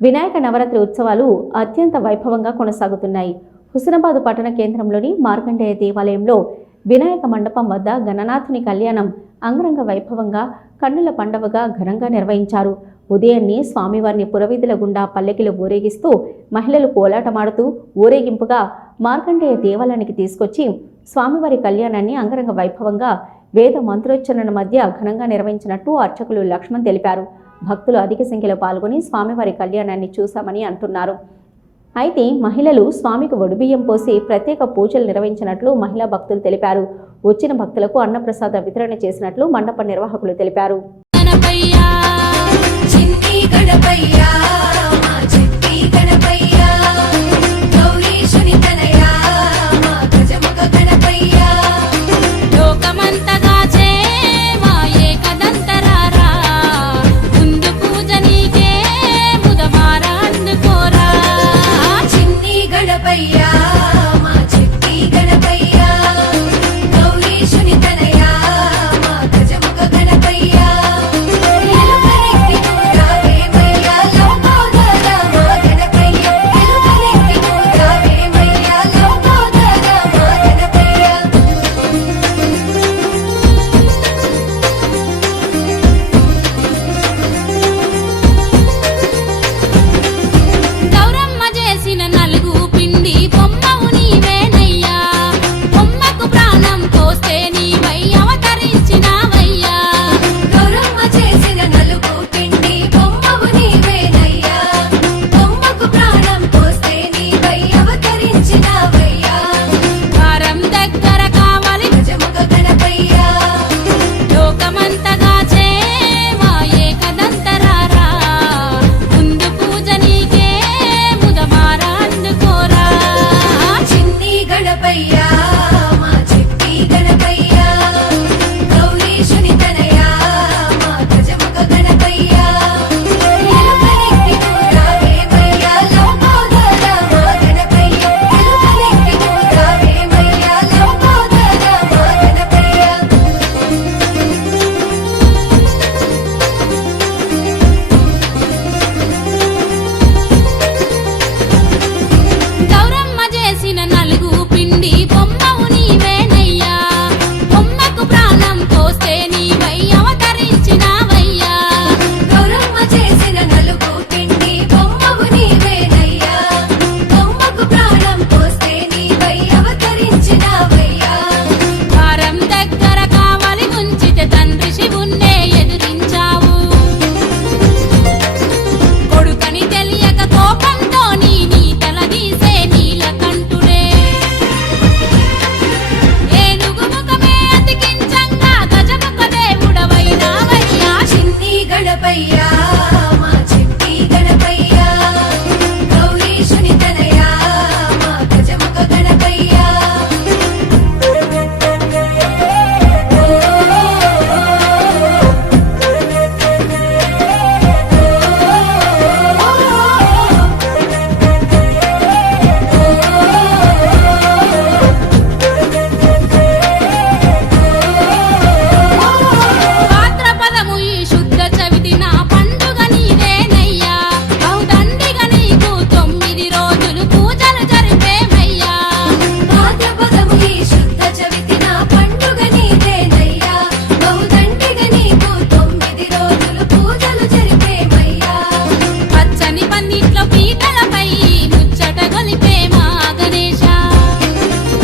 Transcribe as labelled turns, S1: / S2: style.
S1: వినాయక నవరాత్రి ఉత్సవాలు అత్యంత వైభవంగా కొనసాగుతున్నాయి. హుస్నాబాద్ పట్టణ కేంద్రంలోని మార్కండేయ దేవాలయంలో వినాయక మండపం వద్ద గణనాథుని కళ్యాణం అంగరంగ వైభవంగా కన్నుల పండవగా ఘనంగా నిర్వహించారు. ఉదయాన్నే స్వామివారిని పురవీధుల గుండా పల్లెకిలో ఊరేగిస్తూ మహిళలు కోలాటమాడుతూ ఊరేగింపుగా మార్కండేయ దేవాలయానికి తీసుకొచ్చి స్వామివారి కళ్యాణాన్ని అంగరంగ వైభవంగా వేద మంత్రోచ్చరణ మధ్య ఘనంగా నిర్వహించినట్టు అర్చకులు లక్ష్మణ్ తెలిపారు. భక్తులు అధిక సంఖ్యలో పాల్గొని స్వామివారి కళ్యాణాన్ని చూశామని అంటున్నారు. అయితే మహిళలు స్వామికి ఒడిబియ్యం పోసి ప్రత్యేక పూజలు నిర్వహించినట్లు మహిళా భక్తులు తెలిపారు. వచ్చిన భక్తులకు అన్నప్రసాద వితరణ చేసినట్లు మండప నిర్వాహకులు తెలిపారు.
S2: Yeah. వాడపయ్యా